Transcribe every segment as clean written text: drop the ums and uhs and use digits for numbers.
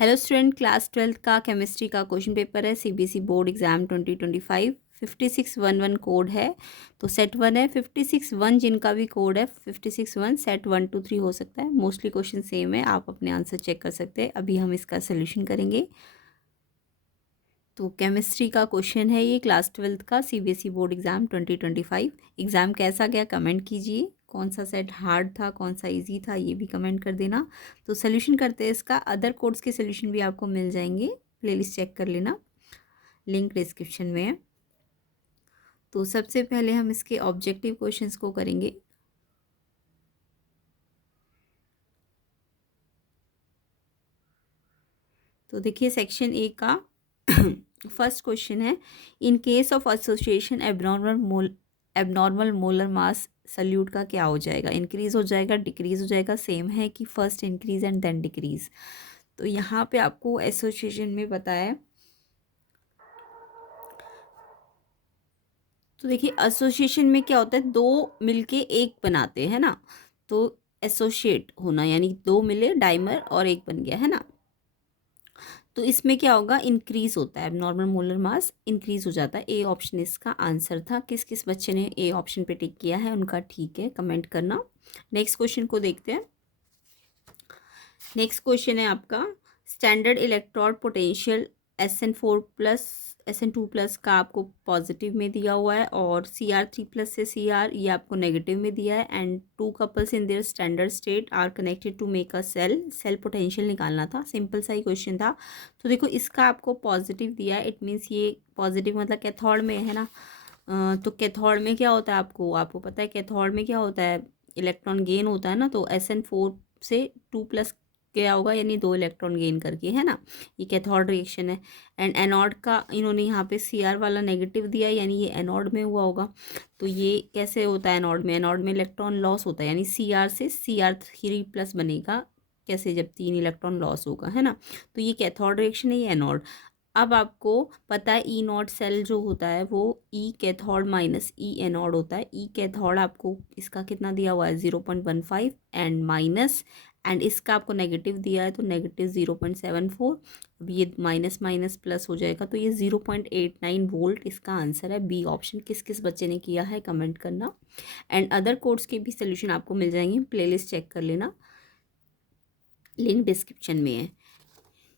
Hello student, class 12th का chemistry का question paper है। सीबीएसई बोर्ड एग्जाम 2025 5611 कोड है। तो सेट 1 है 56 1, जिनका भी कोड है 56 1 सेट 1 2 3 हो सकता है। मोस्टली क्वेश्चन सेम है, आप अपने आंसर चेक कर सकते हैं। अभी हम इसका सोल्यूशन करेंगे। तो केमिस्ट्री का क्वेश्चन है ये, क्लास 12th का सीबीएसई बोर्ड एग्जाम 2025। एग्ज़ाम कैसा गया कमेंट कीजिए। कौन सा सेट हार्ड था, कौन सा इजी था, ये भी कमेंट कर देना। तो सोल्यूशन करते हैं इसका। अदर कोड्स के सोल्यूशन भी आपको मिल जाएंगे, प्लेलिस्ट चेक कर लेना, लिंक डिस्क्रिप्शन में है। तो सबसे पहले हम इसके ऑब्जेक्टिव क्वेश्चंस को करेंगे। तो देखिए सेक्शन ए का फर्स्ट क्वेश्चन है, in case of association abnormal molar mass solute का क्या हो जाएगा? इंक्रीज हो जाएगा, डिक्रीज हो जाएगा, सेम है कि first increase and then decrease? तो यहाँ पे आपको एसोसिएशन में बताया है। तो देखिए एसोसिएशन में क्या होता है, दो मिलके एक बनाते हैं ना, तो एसोसिएट होना यानी दो मिले डाइमर और एक बन गया है ना। तो इसमें क्या होगा, इंक्रीज होता है, नॉर्मल मोलर मास इंक्रीज हो जाता है। ए ऑप्शन इसका आंसर था। किस किस बच्चे ने ए ऑप्शन पे टिक किया है उनका ठीक है, कमेंट करना। नेक्स्ट क्वेश्चन को देखते हैं। नेक्स्ट क्वेश्चन है आपका, standard electrode potential SN4+ SN2+ का आपको पॉजिटिव में दिया हुआ है, और Cr3+ से Cr ये आपको नेगेटिव में दिया है, and two couples in their standard state are connected to make a cell potential निकालना था। सिंपल सा ही क्वेश्चन था। तो देखो इसका आपको पॉजिटिव दिया है, इट मीन्स ये पॉजिटिव मतलब कैथोड में है ना। तो कैथोड में क्या होता है, आपको पता है कैथोड में क्या होता है, इलेक्ट्रॉन गेन होता है ना। तो SN4 से 2+ क्या होगा, यानी 2 इलेक्ट्रॉन गेन करके है ना। ये कैथोड रिएक्शन है। एंड एनोड का इन्होंने यहाँ पे Cr वाला नेगेटिव दिया है, यानी ये एनोड में हुआ होगा। तो ये कैसे होता है, एनोड में इलेक्ट्रॉन लॉस होता है, यानी Cr से Cr3+ बनेगा। कैसे, जब 3 इलेक्ट्रॉन लॉस होगा है ना। तो ये कैथोड रिएक्शन है, ये एनोड। अब आपको पता है E0 सेल जो होता है वो E cathode minus E anode होता है। E कैथोड आपको इसका कितना दिया हुआ है, 0.15 एंड माइनस, एंड इसका आपको नेगेटिव दिया है तो नेगेटिव 0.74। अब ये माइनस माइनस प्लस हो जाएगा, तो ये 0.89 वोल्ट इसका आंसर है। बी ऑप्शन किस किस बच्चे ने किया है कमेंट करना। एंड अदर कोड्स के भी सोल्यूशन आपको मिल जाएंगे, प्लेलिस्ट चेक कर लेना, लिंक डिस्क्रिप्शन में है।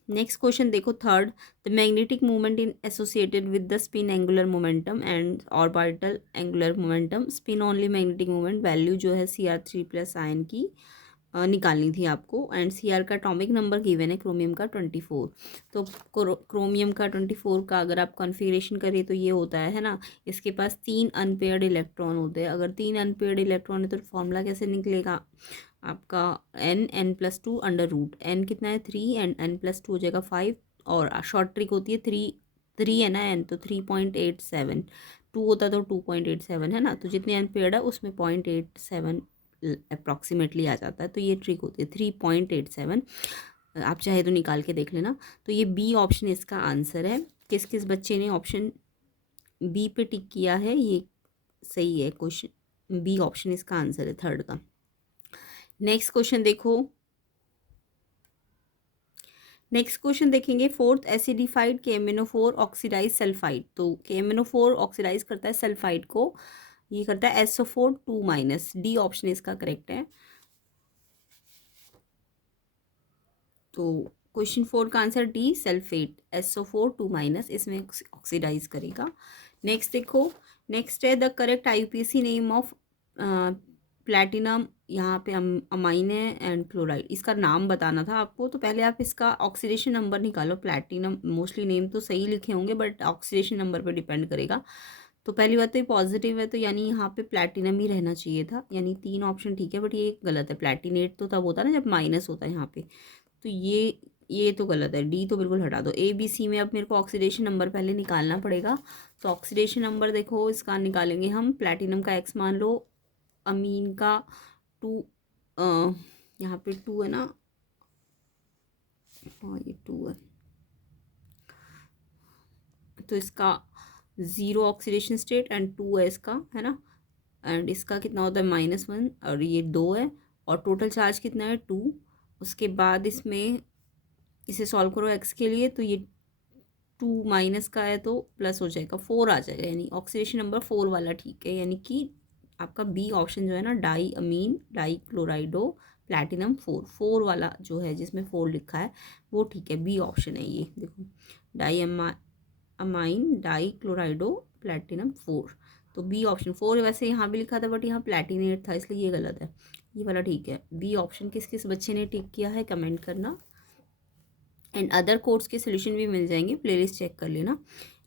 नेक्स्ट क्वेश्चन देखो, third, the magnetic moment in associated with the spin angular momentum and orbital angular momentum. Spin only magnetic moment value जो है Cr3+ आयन की निकालनी थी आपको, एंड Cr का एटॉमिक नंबर गिवन है क्रोमियम का 24। तो क्रोमियम का 24 का अगर आप कॉन्फ़िगरेशन करें तो ये होता है ना, इसके पास 3 अनपेयर्ड इलेक्ट्रॉन होते हैं। अगर 3 अनपेयर्ड इलेक्ट्रॉन है तो फॉर्मूला कैसे निकलेगा आपका, n+2 अंडर रूट, n कितना है 3 एंड n+2 हो जाएगा 5। और शॉर्ट ट्रिक होती है 3 है ना, n तो 3.87, 2 होता तो 2.87 है ना। तो जितने अनपेयर्ड है उसमें 0.87 अप्रॉक्सीमेटली आ जाता है। तो ये ट्रिक होती है 3.87, आप चाहे तो निकाल के देख लेना। तो ये बी ऑप्शन इसका आंसर है। किस किस बच्चे ने ऑप्शन बी पे टिक किया है, ये सही है। क्वेश्चन बी ऑप्शन इसका आंसर है थर्ड का। नेक्स्ट क्वेश्चन देखो, नेक्स्ट क्वेश्चन देखेंगे, fourth, acidified KMnO4 oxidise sulphide. तो KMnO4 ऑक्सीडाइज करता है सल्फाइड को, ये करता है SO4 2-। डी ऑप्शन इसका करेक्ट है। तो क्वेश्चन 4 का आंसर डी, सल्फेट SO4 2-, इसमें ऑक्सीडाइज करेगा। नेक्स्ट देखो, नेक्स्ट है, the correct IUPAC name of platinum, यहाँ पे अमाइन है एंड क्लोराइड, इसका नाम बताना था आपको। तो पहले आप इसका ऑक्सीडेशन नंबर निकालो। प्लैटिनम मोस्टली नेम तो सही लिखे होंगे बट ऑक्सीडेशन नंबर पे डिपेंड करेगा। तो पहली बात तो ये पॉजिटिव है, तो यानी यहाँ पे प्लैटिनम ही रहना चाहिए था, यानी 3 ऑप्शन ठीक है, बट ये गलत है। प्लैटिनेट तो तब होता है ना जब माइनस होता है यहाँ पे, तो ये तो गलत है। डी तो बिल्कुल हटा दो। ABC में अब मेरे को ऑक्सीडेशन नंबर पहले निकालना पड़ेगा। तो ऑक्सीडेशन नंबर देखो इसका निकालेंगे हम। प्लैटिनम का X मान लो, अमीन का 2, यहाँ पे 2 है ना, हाँ ये 2 है, तो इसका 0 ऑक्सीडेशन स्टेट एंड 2 है इसका, है ना। एंड इसका कितना होता है -1, और ये 2 है, और टोटल चार्ज कितना है 2। उसके बाद इसमें इसे सॉल्व करो एक्स के लिए, तो ये 2 माइनस का है तो प्लस हो जाएगा, 4 आ जाएगा, यानी ऑक्सीडेशन नंबर 4 वाला ठीक है, यानी कि आपका बी ऑप्शन जो है ना, डाई अमीन डाई क्लोराइडो प्लैटिनम 4 वाला जो है जिसमें 4 लिखा है वो ठीक है, बी ऑप्शन है ये। देखो डाई अमाइन डाई क्लोराइडो प्लैटिनम 4, तो बी ऑप्शन 4 वैसे यहाँ भी लिखा था बट यहाँ प्लैटिनेट था इसलिए ये गलत है, ये वाला ठीक है। बी ऑप्शन किस किस बच्चे ने टिक किया है कमेंट करना, एंड अदर कोर्स के सोल्यूशन भी मिल जाएंगे, प्लेलिस्ट चेक कर लेना।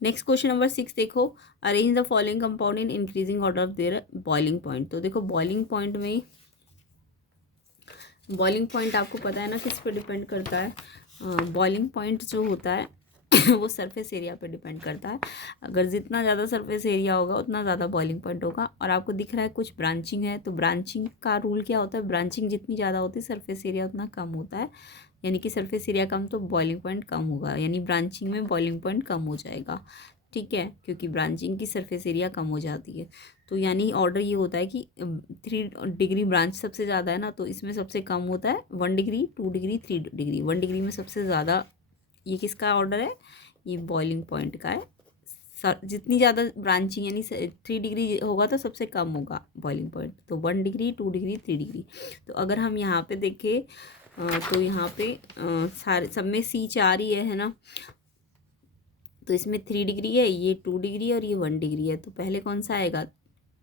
नेक्स्ट क्वेश्चन नंबर 6 देखो, arrange the following compound in increasing order of their boiling point. तो देखो बॉइलिंग पॉइंट में, बॉइलिंग पॉइंट आपको पता है ना किस पे डिपेंड करता है, बॉइलिंग पॉइंट जो होता है वो सरफेस एरिया पे डिपेंड करता है। अगर जितना ज़्यादा सरफेस एरिया होगा उतना ज़्यादा बॉइलिंग पॉइंट होगा। और आपको दिख रहा है कुछ ब्रांचिंग है, तो ब्रांचिंग का रूल क्या होता है, ब्रांचिंग जितनी ज़्यादा होती है सरफेस एरिया उतना कम होता है, यानी कि सरफेस एरिया कम तो बॉइलिंग पॉइंट कम होगा, यानी ब्रांचिंग में बॉइलिंग पॉइंट कम हो जाएगा, ठीक है, क्योंकि ब्रांचिंग की सरफेस एरिया कम हो जाती है। तो यानी ऑर्डर ये होता है कि 3 डिग्री ब्रांच सबसे ज़्यादा है ना, तो इसमें सबसे कम होता है 1 डिग्री 2 डिग्री 3 डिग्री। 1 डिग्री में सबसे ज़्यादा, ये किसका ऑर्डर है, ये बॉइलिंग पॉइंट का है। जितनी ज़्यादा ब्रांचिंग यानी 3 डिग्री होगा तो सबसे कम होगा बॉइलिंग पॉइंट, तो 1 डिग्री 2 डिग्री 3 डिग्री। तो अगर हम यहाँ पे देखें तो यहाँ पे सारे सब में C4 ही है ना, तो इसमें 3 डिग्री है, ये 2 डिग्री और ये 1 डिग्री है, तो पहले कौन सा आएगा,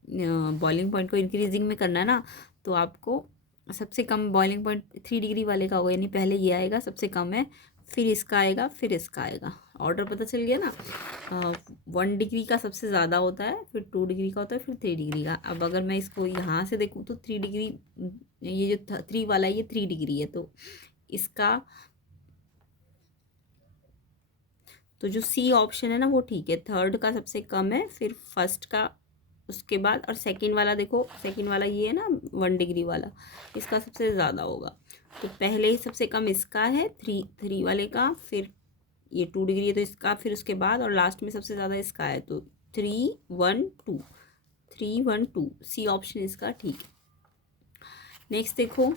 बॉइलिंग पॉइंट को इंक्रीजिंग में करना है ना, तो आपको सबसे कम बॉइलिंग पॉइंट 3 डिग्री वाले का होगा, यानी पहले ये आएगा सबसे कम है, फिर इसका आएगा, फिर इसका आएगा। ऑर्डर पता चल गया ना, 1 डिग्री का सबसे ज़्यादा होता है, फिर 2 डिग्री का होता है, फिर 3 डिग्री का। अब अगर मैं इसको यहाँ से देखूँ तो 3 डिग्री, ये जो 3 वाला है ये 3 डिग्री है, तो इसका, तो जो सी ऑप्शन है ना वो ठीक है, थर्ड का सबसे कम है, फिर फर्स्ट का उसके बाद, और सेकंड वाला देखो, सेकंड वाला ये है ना 1 डिग्री वाला, इसका सबसे ज़्यादा होगा। तो पहले ही सबसे कम इसका है 3 वाले का, फिर ये 2 डिग्री है तो इसका, फिर उसके बाद और लास्ट में सबसे ज़्यादा इसका है, तो 3 1 2, 3 1 2 सी ऑप्शन इसका ठीक है। नेक्स्ट देखो,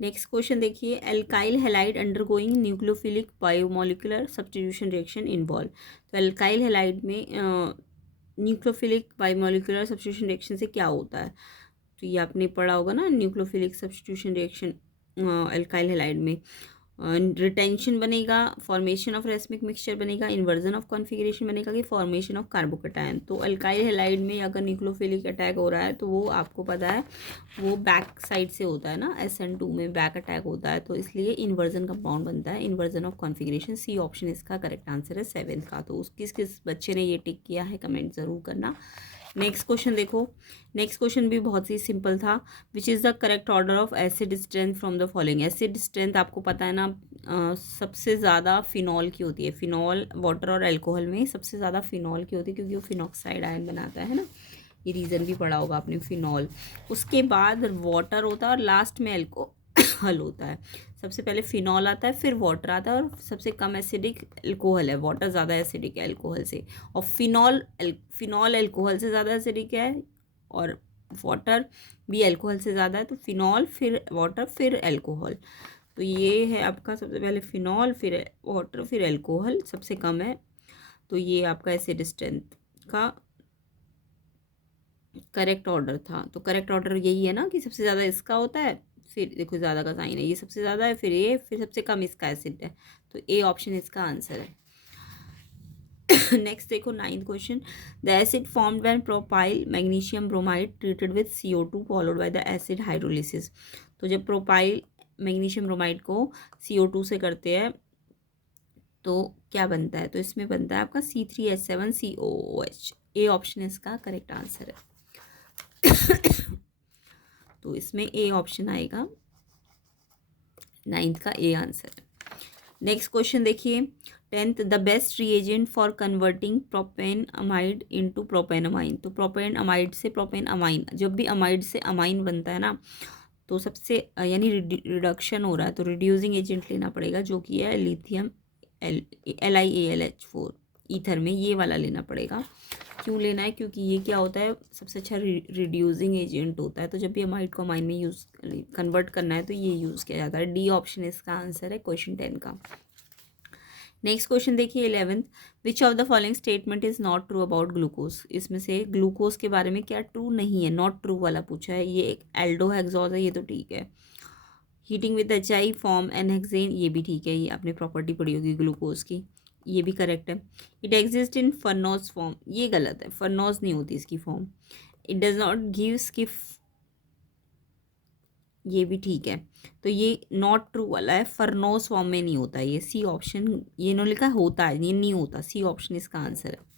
नेक्स्ट क्वेश्चन देखिए, alkyl halide undergoing nucleophilic biomolecular substitution reaction involve. तो एल्काइल हैलाइड में न्यूक्लियोफिलिक बायोमोलिकुलर सब्स्टिट्यूशन रिएक्शन से क्या होता है, तो ये आपने पढ़ा होगा ना, nucleophilic substitution reaction alkyl halide में रिटेंशन बनेगा, फॉर्मेशन ऑफ रेसमिक मिक्सचर बनेगा, इन्वर्जन ऑफ कॉन्फिगरेशन बनेगा, कि फॉर्मेशन ऑफ कार्बोकेटायन। तो अल्काइल हैलाइड में अगर न्यूक्लियोफिलिक अटैक हो रहा है तो वो आपको पता है वो बैक साइड से होता है ना, SN2 में बैक अटैक होता है, तो इसलिए इन्वर्जन कंपाउंड बनता है, inversion of configuration. C option इसका करेक्ट आंसर है 7th का। तो उस किस किस बच्चे ने ये टिक किया है कमेंट ज़रूर करना। नेक्स्ट क्वेश्चन देखो, नेक्स्ट क्वेश्चन भी बहुत ही सिंपल था, which is the correct order of acid strength from the following. Acid strength आपको पता है ना, सबसे ज़्यादा फिनॉल की होती है, फिनॉल वाटर और अल्कोहल में सबसे ज़्यादा फिनॉल की होती है, क्योंकि वो फिनॉक्साइड आयन बनाता है ना, ये रीज़न भी पढ़ा होगा आपने, फिनॉल, उसके बाद वाटर होता है और लास्ट में अल्कोहल होता है। सबसे पहले फिनॉल आता है, फिर वाटर आता है, और सबसे कम एसिडिक अल्कोहल है, वाटर ज़्यादा एसिडिक है अल्कोहल से, और फिनॉल अल्कोहल से ज़्यादा एसिडिक है, और वाटर भी अल्कोहल से ज़्यादा है, तो फिनॉल फिर वाटर फिर अल्कोहल। तो ये है आपका सबसे पहले फिनॉल, फिर वाटर, फिर अल्कोहल सबसे कम है, तो ये आपका एसिड स्ट्रेंथ का करेक्ट ऑर्डर था। तो करेक्ट ऑर्डर यही है ना कि सबसे ज़्यादा इसका होता है, फिर देखो ज़्यादा का साइन है, ये सबसे ज़्यादा है, फिर ये, फिर सबसे कम इसका एसिड है, तो ए ऑप्शन इसका आंसर है। नेक्स्ट देखो 9th question, the acid formed when propyl magnesium bromide treated with CO2 followed by the acid hydrolysis. तो जब प्रोपाइल मैग्नीशियम ब्रोमाइड को CO2 से करते हैं तो क्या बनता है, तो इसमें बनता है आपका C3H7COOH। ए ऑप्शन इसका करेक्ट आंसर है। तो इसमें ए ऑप्शन आएगा, 9th का ए आंसर है। नेक्स्ट क्वेश्चन देखिए, 10th, the best reagent for converting propane amide into propane amine. तो प्रोपेन अमाइड से प्रोपेन अमाइन, जब भी अमाइड से अमाइन बनता है ना, तो सबसे यानी रिडक्शन हो रहा है तो रिड्यूसिंग एजेंट लेना पड़ेगा, जो कि है लिथियम LiAlH4 ईथर में, ये वाला लेना पड़ेगा। क्यों लेना है, क्योंकि ये क्या होता है, सबसे अच्छा रिड्यूसिंग एजेंट होता है। तो जब भी अमाइड को अमाइन में यूज़ कन्वर्ट करना है तो ये यूज़ किया जाता है। डी ऑप्शन इसका आंसर है क्वेश्चन 10 का। नेक्स्ट क्वेश्चन देखिए 11th, which of the following statement is not true about glucose. इसमें से ग्लूकोज के बारे में क्या ट्रू नहीं है, नॉट ट्रू वाला पूछा है। ये एक एल्डोहेक्सोज है, ये तो ठीक है। हीटिंग विद एच फॉर्म एनहेक्सेन, ये भी ठीक है, ये आपने प्रॉपर्टी पढ़ी होगी ग्लूकोज की, ये भी करेक्ट है। इट एग्जिस्ट इन फर्नोज फॉर्म, ये गलत है, फर्नोज नहीं होती इसकी form. It does not give Schiff, ये भी ठीक है। तो ये नॉट ट्रू वाला है, फर्नोस फॉर्म में नहीं होता ये। सी ऑप्शन, ये इन्होंने लिखा होता है, ये नहीं होता। सी ऑप्शन इसका आंसर है।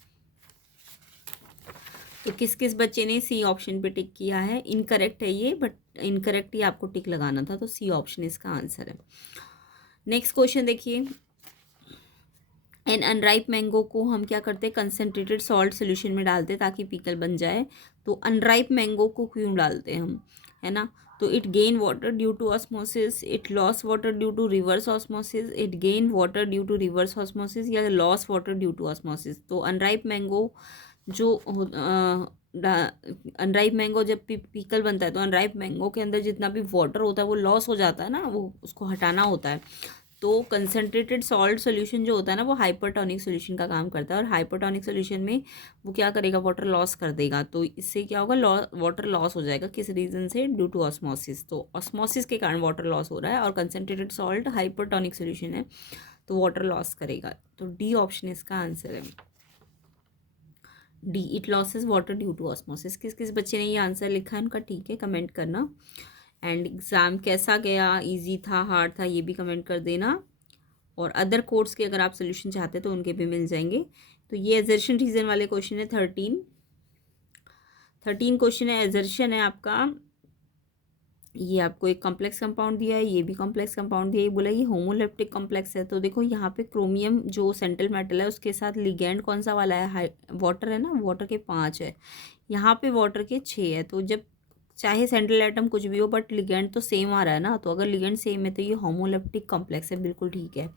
तो किस किस बच्चे ने सी ऑप्शन पे टिक किया है? इनकरेक्ट है ये, बट इनकरेक्ट ही आपको टिक लगाना था, तो सी ऑप्शन इसका आंसर है। नेक्स्ट क्वेश्चन देखिए, एन अनराइप मैंगो को हम क्या करते हैं, कंसनट्रेटेड सॉल्ट सोल्यूशन में डालते हैं ताकि पीकल बन जाए। तो अनराइप मैंगो को क्यों डालते हैं हम, है ना? तो it gain water due to osmosis, it loss water due to reverse osmosis, it gain water due to reverse osmosis, या loss water due to osmosis. तो अनराइप मैंगो जो अनराइप मैंगो जब पीकल बनता है तो अनराइप मैंगो के अंदर जितना भी वाटर होता है वो लॉस हो जाता है ना, वो उसको हटाना होता है। तो कंसनट्रेटेड सॉल्ट सोल्यूशन जो होता है ना, वो हाइपरटोनिक सोल्यूशन का काम करता है, और हाइपरटोनिक सोल्यूशन में वो क्या करेगा, वाटर लॉस कर देगा। तो इससे क्या होगा, वाटर लॉस हो जाएगा। किस रीज़न से? Due to osmosis. तो ऑस्मोसिस के कारण वाटर लॉस हो रहा है, और कंसनट्रेटेड सॉल्ट हाइपरटोनिक सोल्यूशन है तो वाटर लॉस करेगा। तो डी ऑप्शन इसका आंसर है। D, it loses water due to osmosis. किस किस बच्चे ने ये आंसर लिखा है उनका ठीक है, कमेंट करना। एंड एग्ज़ाम कैसा गया, इजी था, हार्ड था, ये भी कमेंट कर देना। और अदर कोर्स के अगर आप सोल्यूशन चाहते हैं तो उनके भी मिल जाएंगे। तो ये एजर्शन रीज़न वाले क्वेश्चन है 13 क्वेश्चन है। एजर्शन है आपका, ये आपको एक कॉम्प्लेक्स कंपाउंड दिया है, ये भी कॉम्प्लेक्स कंपाउंड दिया है, ये बोला ये होमोलेप्टिक कॉम्प्लेक्स है। तो देखो यहाँ पे क्रोमियम जो सेंट्रल मेटल है उसके साथ लिगेंड कौन सा वाला है, वाटर है ना, वाटर के 5 है, यहाँ पे वाटर के 6 है। तो जब चाहे सेंट्रल एटम कुछ भी हो बट लिगेंड तो सेम आ रहा है ना, तो अगर लिगेंड सेम है तो ये होमोलेप्टिक कॉम्प्लेक्स है, बिल्कुल ठीक है।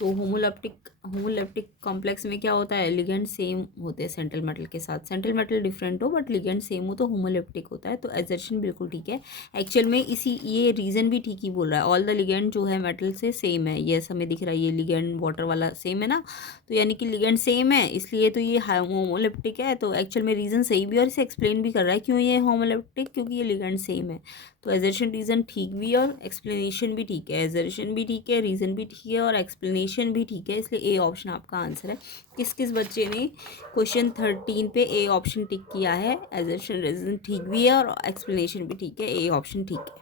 तो होमोलेप्टिक कॉम्प्लेक्स में क्या होता है, लिगेंड सेम होते हैं सेंट्रल मेटल के साथ। सेंट्रल मेटल डिफरेंट हो बट लिगेंड सेम हो तो होमोलेप्टिक होता है। तो एजर्शन बिल्कुल ठीक है। एक्चुअल में इसी ये रीज़न भी ठीक ही बोल रहा है, ऑल द लिगेंड जो है मेटल से सेम है। ये हमें दिख रहा है, ये लिगेंड वाटर वाला सेम है ना, तो यानी कि लिगेंड सेम है, इसलिए तो ये होमोलेप्टिक है। तो एक्चुअल में रीज़न सही भी, और इसे एक्सप्लेन भी कर रहा है क्यों ये होमोलेप्टिक, क्योंकि ये लिगेंड सेम है। तो एजर्शन रीज़न ठीक भी है और एक्सप्लेनेशन भी ठीक है। एजर्शन भी ठीक है, रीज़न भी ठीक है और एक्सप्लेनेशन भी ठीक है, इसलिए ए ऑप्शन आपका आंसर है। किस किस बच्चे ने क्वेश्चन 13 पे ए ऑप्शन टिक किया है? एजर्शन रीज़न ठीक भी है और एक्सप्लेनेशन भी ठीक है, ए ऑप्शन ठीक है।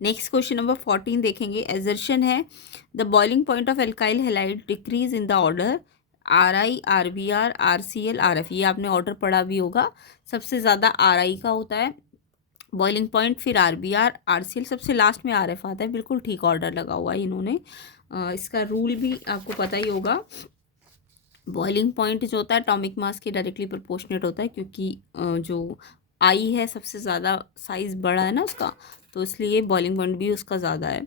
नेक्स्ट क्वेश्चन नंबर 14 देखेंगे। एजर्शन है the boiling point of alkyl halide decrease in the order RI RBr RCl RF। ये आपने ऑर्डर पढ़ा भी होगा, सबसे ज़्यादा RI का होता है बॉइलिंग पॉइंट, फिर RBr RCl, सबसे लास्ट में RF आता है। बिल्कुल ठीक ऑर्डर लगा हुआ है इन्होंने। इसका रूल भी आपको पता ही होगा। बॉइलिंग पॉइंट जो होता है एटॉमिक मास के डायरेक्टली प्रोपोर्शनेट होता है, क्योंकि जो आई है सबसे ज़्यादा साइज़ बड़ा है ना उसका, तो इसलिए बॉइलिंग पॉइंट भी उसका ज़्यादा है।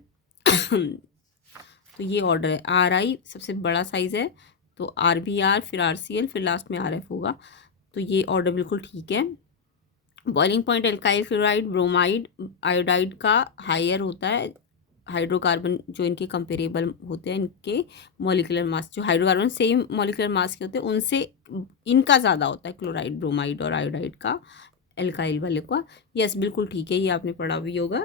तो ये ऑर्डर है, RI सबसे बड़ा साइज़ है, तो RBr फिर RCl फिर लास्ट में RF होगा। तो ये ऑर्डर बिल्कुल ठीक है। Boiling point alkyl chloride bromide iodide का हायर होता है। हाइड्रोकार्बन जो इनके कंपेरेबल होते हैं, इनके मॉलिक्यूलर मास, जो हाइड्रोकार्बन सेम मॉलिक्यूलर मास के होते हैं उनसे इनका ज़्यादा होता है, क्लोराइड ब्रोमाइड और आयोडाइड का, एल्काइल वाले का। यस बिल्कुल ठीक है, ये आपने पढ़ा भी होगा।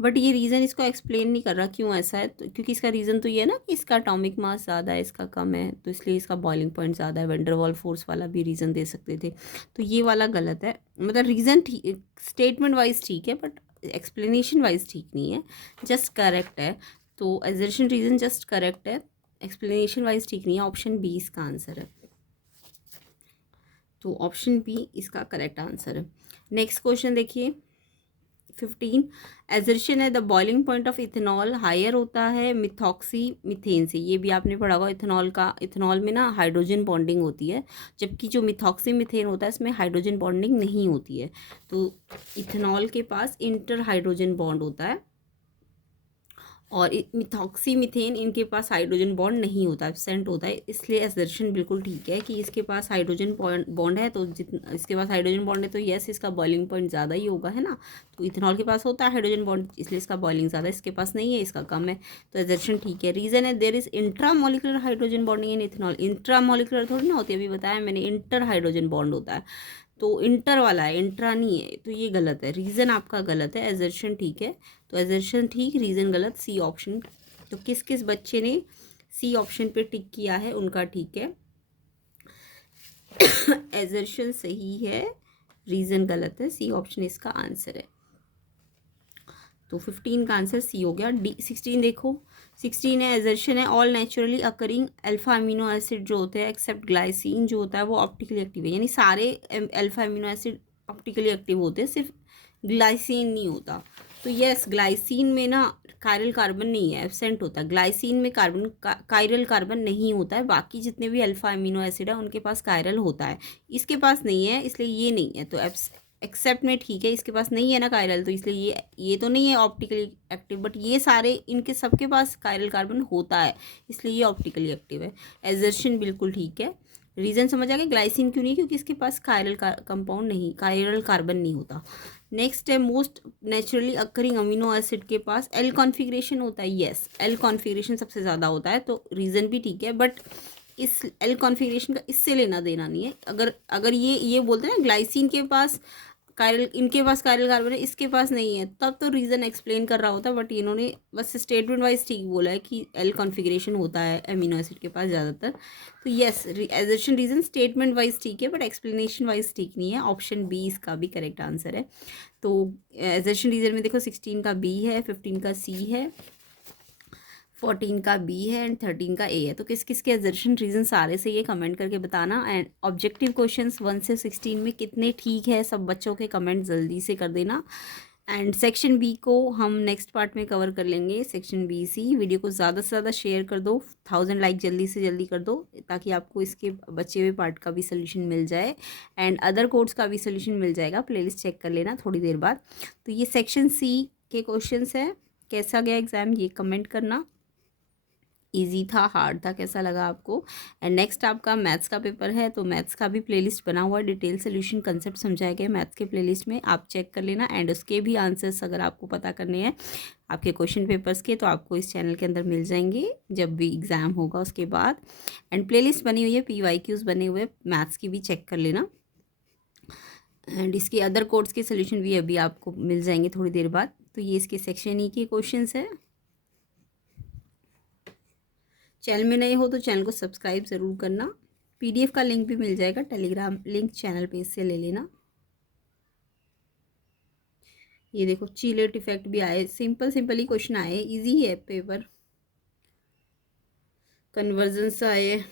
बट ये रीज़न इसको एक्सप्लेन नहीं कर रहा क्यों ऐसा है, तो क्योंकि इसका रीज़न तो ये है ना कि इसका एटॉमिक मास ज़्यादा है, इसका कम है, तो इसलिए इसका बॉइलिंग पॉइंट ज़्यादा है। वेंडरवॉल फोर्स वाला भी रीज़न दे सकते थे, तो ये वाला गलत है। मतलब रीज़न ठीक, स्टेटमेंट वाइज ठीक है बट एक्सप्लेनेशन वाइज ठीक नहीं है, जस्ट करेक्ट है। तो एजर्शन रीज़न जस्ट करेक्ट है, एक्सप्लेनेशन वाइज ठीक नहीं है। ऑप्शन बी इसका आंसर है। तो ऑप्शन बी इसका करेक्ट आंसर है। नेक्स्ट क्वेश्चन देखिए 15। एजर्शन है the boiling point of ethanol higher होता है मिथॉक्सी मीथेन से। ये भी आपने पढ़ा होगा, इथेनॉल का, इथेनॉल में ना हाइड्रोजन बॉन्डिंग होती है, जबकि जो मिथॉक्सी मीथेन होता है इसमें हाइड्रोजन बॉन्डिंग नहीं होती है। तो इथेनॉल के पास इंटर हाइड्रोजन बॉन्ड होता है और मिथॉक्सी मीथेन इनके पास हाइड्रोजन बॉन्ड नहीं होता, एब्सेंट होता है, इसलिए असर्शन बिल्कुल ठीक है कि इसके पास हाइड्रोजन बॉन्ड है, तो जितना इसके पास हाइड्रोजन बॉन्ड है तो यस इसका बॉइलिंग पॉइंट ज़्यादा ही होगा, है ना। तो इथेनॉल के पास होता है हाइड्रोजन बॉन्ड, इसलिए इसका बॉइलिंग ज़्यादा, इसके पास नहीं है, इसका कम है, तो असर्शन ठीक है। रीज़न है there is intramolecular hydrogen bonding in ethanol. Intramolecular थोड़ी ना होती है, अभी बताया मैंने, इंटर हाइड्रोजन बॉन्ड होता है, तो इंटर वाला है, इंट्रा नहीं है, तो ये गलत है, रीज़न आपका गलत है, एजर्शन ठीक है। तो एजर्शन ठीक, रीज़न गलत, सी ऑप्शन। तो किस किस बच्चे ने सी ऑप्शन पे टिक किया है उनका ठीक है, एजर्शन सही है, रीज़न गलत है, सी ऑप्शन इसका आंसर है। तो 15 का आंसर सी हो गया। डी 16 देखो, 16 है एजर्शन है, all naturally occurring alpha amino acid जो होते हैं एक्सेप्ट ग्लाइसिन जो होता है वो ऑप्टिकली एक्टिव है, यानी सारे alpha amino acid optically active होते हैं, सिर्फ ग्लाइसिन नहीं होता। तो यस ग्लाइसिन में ना कायरल कार्बन नहीं है, एब्सेंट होता है, ग्लाइसिन में कार्बन कायरल कार्बन नहीं होता है, बाकी जितने भी अल्फा अमीनो एसिड है उनके पास कायरल होता है, इसके पास नहीं है, इसलिए ये नहीं है। तो एक्सेप्ट में ठीक है, इसके पास नहीं है ना कायरल, तो इसलिए ये तो नहीं है ऑप्टिकली एक्टिव, बट ये सारे इनके सबके पास कायरल कार्बन होता है, इसलिए ये ऑप्टिकली एक्टिव है। एजर्शन बिल्कुल ठीक है। रीज़न समझ आ गया, ग्लाइसिन क्यों नहीं, क्योंकि इसके पास कायरल कंपाउंड नहीं, कायरल कार्बन नहीं होता। नेक्स्ट है most naturally occurring amino acid के पास एल कॉन्फ़िगरेशन होता है, यस एल कॉन्फ़िगरेशन सबसे ज़्यादा होता है, तो रीज़न भी ठीक है, बट इस एल कॉन्फ़िगरेशन का इससे लेना देना नहीं है। अगर अगर ये बोलते हैं ना ग्लाइसिन के पास कायरल, इनके पास कायरल कार्बन है, इसके पास नहीं है, तब तो रीज़न एक्सप्लेन कर रहा होता, बट इन्होंने बस स्टेटमेंट वाइज ठीक बोला है कि एल कॉन्फ़िगरेशन होता है अमीनो एसिड के पास ज़्यादातर। तो yes assertion reason statement wise ठीक है, बट एक्सप्लेनेशन वाइज ठीक नहीं है, ऑप्शन बी इसका भी करेक्ट आंसर है। तो एजर्शन रीज़न में देखो 16 का बी है, 15 का सी है, 14 का बी है एंड 13 का ए है। तो किस किस के एजर्शन रीज़न सारे से ये कमेंट करके बताना। एंड ऑब्जेक्टिव क्वेश्चंस 1 से 16 में कितने ठीक है सब बच्चों के कमेंट जल्दी से कर देना। एंड सेक्शन बी को हम नेक्स्ट पार्ट में कवर कर लेंगे, सेक्शन बी सी। वीडियो को ज़्यादा से ज़्यादा शेयर कर दो, 1000 लाइक जल्दी से जल्दी कर दो, ताकि आपको इसके बचे हुए पार्ट का भी सोल्यूशन मिल जाए एंड अदर कोड्स का भी सोल्यूशन मिल जाएगा। प्लेलिस्ट चेक कर लेना थोड़ी देर बाद। तो ये सेक्शन सी के क्वेश्चंस है। कैसा गया एग्ज़ाम ये कमेंट करना, इजी था, हार्ड था, कैसा लगा आपको। एंड नेक्स्ट आपका मैथ्स का पेपर है, तो मैथ्स का भी प्लेलिस्ट बना हुआ है, डिटेल सोल्यूशन कंसेप्ट समझाए गए मैथ्स के प्लेलिस्ट में, आप चेक कर लेना। एंड उसके भी आंसर्स अगर आपको पता करने हैं आपके क्वेश्चन पेपर्स के, तो आपको इस चैनल के अंदर मिल जाएंगे जब भी एग्ज़ाम होगा उसके बाद। एंड प्लेलिस्ट बनी हुई है, PYQs बने हुए मैथ्स की भी चेक कर लेना। एंड इसके अदर कोड्स के सोल्यूशन भी अभी आपको मिल जाएंगे थोड़ी देर बाद। तो ये इसके सेक्शन ई के क्वेश्चन है। चैनल में नए हो तो चैनल को सब्सक्राइब ज़रूर करना। PDF का लिंक भी मिल जाएगा, टेलीग्राम लिंक चैनल पेज से ले लेना। ये देखो चीलेट इफेक्ट भी आए, सिंपल सिंपल ही क्वेश्चन आए, इजी है पेपर। कन्वर्जन्स आए,